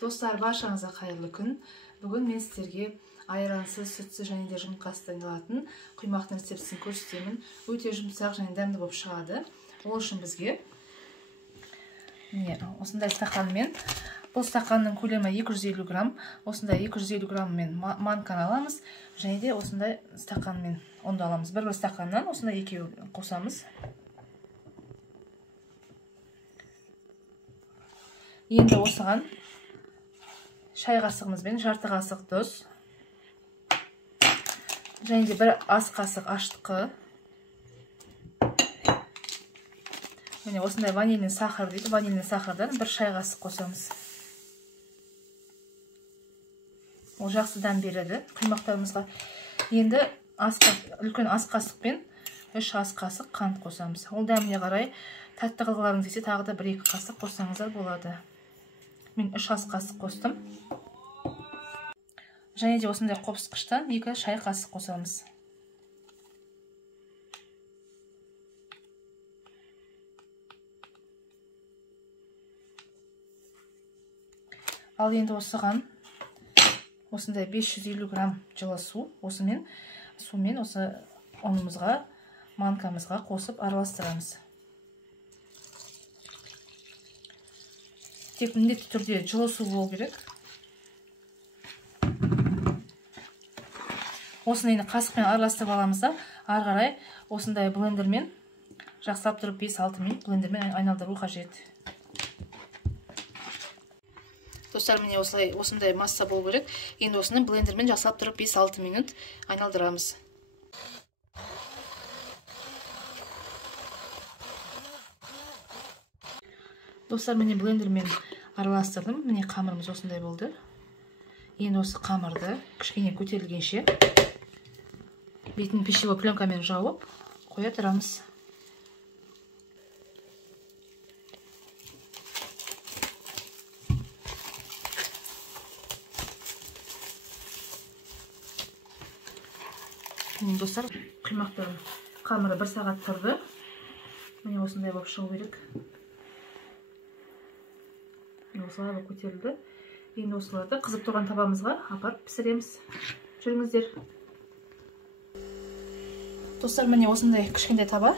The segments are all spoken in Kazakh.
Достар, баршаңызға қайырлы күн. Бүгін мен сіздерге айрансыз, сүтсіз және де жұмыртқасыз дайындалатын құймақтың рецептісін көрсетемін. Өте жұмсақ және дәмді болып шығады. Ол үшін бізге осындай стақанмен, бұл стақанның көлемі 250 грамм, осындай 250 грамммен манканы аламыз, және де осындай стақанмен ұнды аламыз. Бір стақаннан осындай екеу қосамыз. Енді осыған шай қасығымызбен жарты қасық тұз, және де бір ас қасық ашытқы, және осындай ванильный сахар дейді, ванильный сахардан бір шай қасық қосамыз. Ол жақсы дәм береді құймақтарымызға. Енді үлкен ас қасықпен 3 ас қасық қант қосамыз. Ол дәміне қарай тәтті қылғыларыңыз келсе тағы да 1-2 қасық қоссаңыздар болады. Мен 3 ас қасық қостым. Және де осындай қопсытқыштан 2 шай қасық қосамыз. Ал енді осыған осындай 550 грамм жылы су, сумен осы ұнымызға, манкамызға қосып араластырамыз. Тек міндетті түрде жылы су болу керек. Осыны енді қасықпен араластырып аламыз да, ары қарай осындай блендермен жақсылап тұрып 5-6 минут блендермен айналдыру қажет. Достар, міне осындай масса болу керек. Енді осыны блендермен жақсылап тұрып 5-6 минут айналдырамыз. Достар, міне блендермен араластырдым. Міне қамырымыз осындай болды. Енді осы қамырды кішкене көтерілгенше бетін пищевой пленкамен жауып қоя тұрамыз. Достар, құймақтың қамыры 1 сағат тұрды. Міне осындай болып шығу керек. Осылай болып көтерілді. Енді осыларды қызып тұрған табамызға апарып пісіреміз. Жүріңіздер. Достар, міне осындай кішкентай таба.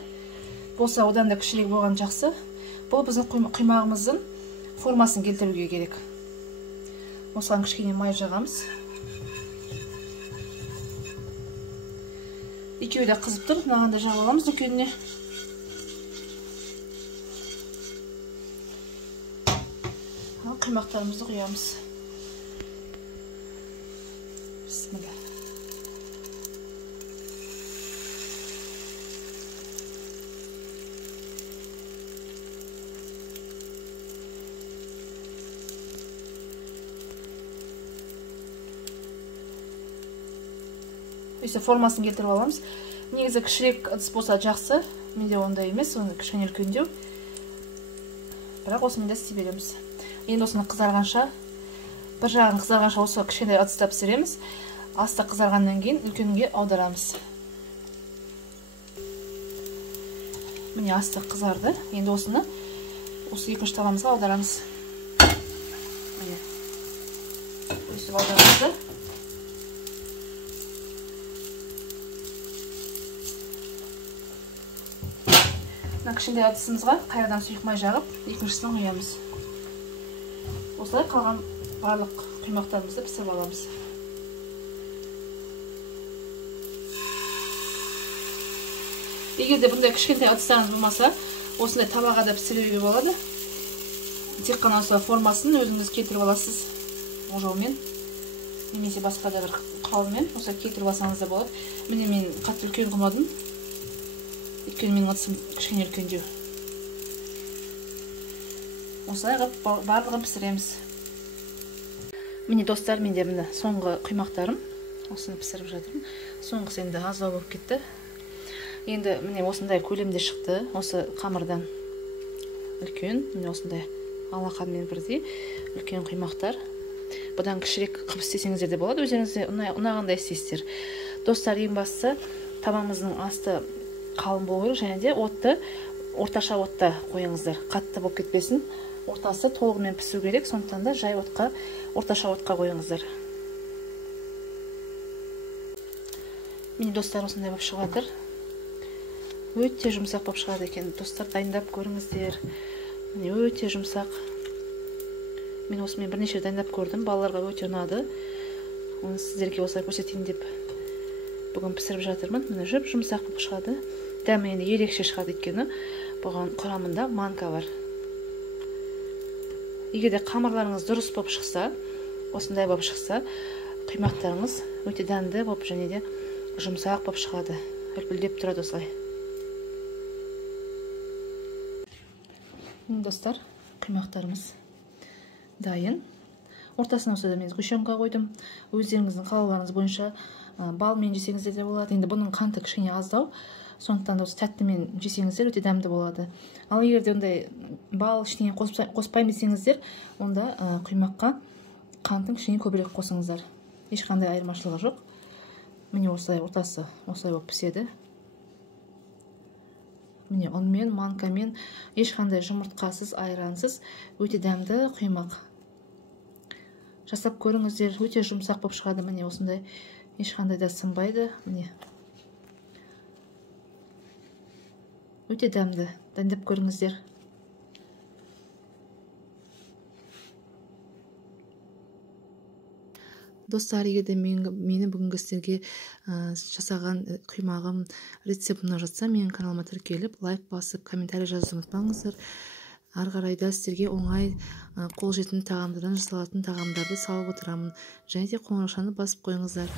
Болса одан да кішірек болған жақсы. Бұл біздің құймағымыздың формасын келтіруге керек. Осыған кішкене май жағамыз. Екеуі де қызып тұр, мынағанда жағып аламыз дүкеніне. Құймақтарымызды құямыз. Бісміллә. Өйсе формасын келтіріп аламыз. Негізі кішірек ыдыс болса жақсы. Менде ондай емес, оны кішкене үлкендеу. Бірақ осымен де істей береміз. Енді осыны қызарғанша, бір жағын қызарғанша осы кішкентай ыдыста пісіреміз. Асты қызарғаннан кейін үлкенге аударамыз. Міне асты қызарды. Енді осыны осы екінші табамызға аударамыз. Міне. Өйстіп аударамызды. Кішкентай ыдысымызға қайрадан сұйық май жағып, екіншісін құямыз. Осылай қалған барлық құймақтарымызды пісіріп аламыз. Егер де бұндай кішкентай ыдыстарыңыз болмаса, осындай табаға да пісіруге болады. Тек қана осы формасын өзіңіз келтіріп аласыз. Ожаумен немесе басқа да бір құралмен осылай келтіріп алсаңыз да болады. Міне мен қатты үлкен қылмадым. Өйткені менің ыдысым кішкене үлкендеу. Осылай қылып барлығын пісіреміз. Міне достар, менде міне соңғы құймақтарым. Осыны пісіріп жатырмын. Соңғысы енді аздау болып кетті. Енді міне осындай көлемде шықты. Осы қамырдан үлкен, міне осындай алақанмен бірдей үлкен құймақтар. Бұдан кішірек қып істесеңіздер де болады. Өздеріңізге ұнағандай істейсіздер. Достар, ең бастысы табамыздың асты қалың болу керек, және де отты орташа отта қойыңыздар. Қатты болып кетпесін. ортасы толығымен пісу керек, сондықтан да жай отқа, орташа отқа қойыңыздар. Міне достар, осындай болып шығады. Өте жұмсақ болып шығады екен. Достар, дайындап көріңіздер. Міне өте жұмсақ. Мен осымен бірнеше дайындап көрдім. Балаларға өте ұнады. Оны сіздерге осылай көрсетейін деп бүгін пісіріп жатырмын. Міне жып жұмсақ болып шығады. Дәмі енді ерекше шығады еткені. Бұған құрамында манка бар. Егер де қамырларыңыз дұрыс болып шықса, осындай болып шықса, құймақтарыңыз өте дәмді болып және де жұмсақ болып шығады. Үлпілдеп тұрады осылай. Достар, құймақтарымыз дайын. Ортасына осы да мен сгущенка қойдым. Өздеріңіздің қалауларыңыз бойынша балмен жесеңіздер де болады. Енді бұның қанты кішкене аздау. Сондықтан осы тәттімен жесеңіздер өте дәмді болады. Ал егер де ондай бал ішіне қоспаймын десеңіздер, онда құймаққа қантын кішкене көбірек қосыңыздар. Ешқандай айырмашылығы жоқ. Міне осылай ортасы осылай болып піседі. Міне ұнмен, манкамен, ешқандай жұмыртқасыз, айрансыз өте дәмді құймақ. Жасап көріңіздер, өте жұмсақ болып шығады. Міне осындай, ешқандай да сынбайды. Міне өте дәмді. Дайындап көріңіздер. Достар, егер де мені бүгінгі сіздерге жасаған құймағым рецептін жатса, менің каналыма тіркеліп, лайк басып, комментарий жазуды ұмытпаңыздар. Ары қарай да сіздерге оңай қолжетімді тағамдардан жасалатын тағамдарды салып отырамын. Және де қоңыраушаны басып қойыңыздар.